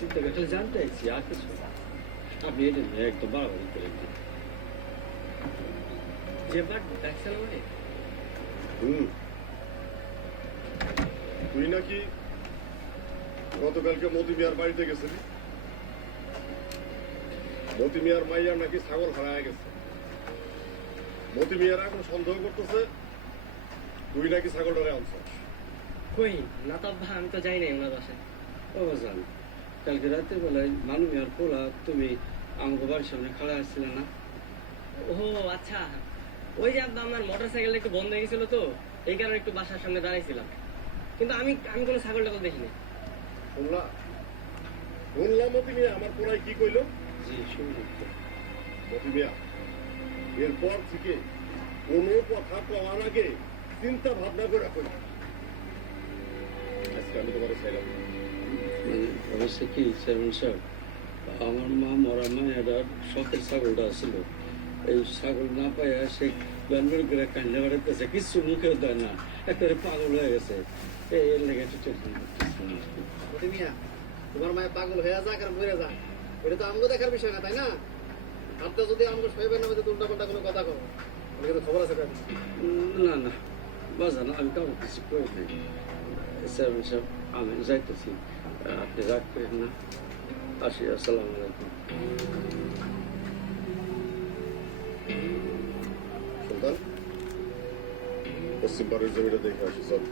চিন্তা জানতে চাইছি আর কিছু না। আপনি এটা নিয়ে একদম বাড়াবাড়ি করে দিন। যেবার দেখছেন মানে তুই নাকি গতকালকে মতি মিয়ার বাড়িতে গেছিলি? মতি মিয়ার মাইয়ার নাকি ছাগল হারায় গেছে। মতি মিয়ার এখন সন্দেহ করতেছে তুই নাকি ছাগলটারে আনছিস। কই না তো আব্বা, আমি তো যাই নাই ওনার বাসায়। ও জান, কালকে রাতের বেলায় মানু মিয়ার পোলা তুমি আমাকে বাড়ির সামনে খাড়া আসছিলে না? ও আচ্ছা, ওই যে আব্বা আমার মোটর সাইকেলটা একটু বন্ধ হয়ে গেছিল তো, এই কারণে একটু বাসার সামনে দাঁড়াইছিলাম। কিন্তু আমি কোনো ছাগল টাগল দেখিনি। শুনলাম মতি মিয়া আমার পোড়ায় কি কইল? জি শুনলাম তো। মতি মিয়া এরপর থেকে কোনো কথা কওয়ার আগে চিন্তা ভাবনা করে রাখো। আজকে আমি তোমার চাইলাম অবশ্য কি চেয়ারম্যান সাহেব, আমার মা মরা মায়ের শখের ছাগলটা ছিল। এই ছাগল না পাইয়া সে বেলবেল করে কান্না বেড়াতেছে, কিছু মুখেও দেয় না, একেবারে পাগল হয়ে গেছে। এর লেগে একটু টেনশন করতেছি। মতি মিয়া, তোমার মায়ের পাগল হয়ে যাক আর মরে যাক, এটা তো আমাকে দেখার বিষয় না, তাই না? আপনি যদি আমাকে শোয়েবেন না, উল্টা পাল্টা কোনো কথা কো, আমাকে তো খবর আছে। না না বাজান, আমি কারো কিছু করে দিই। চেয়ারম্যান সাহেব আমি যাইতেছি, আপনি রাগ করেন না। আসি, আসসালামু আলাইকুম। সুলতান, পশ্চিম পাড়ের জমিটা দেখে আসি চল।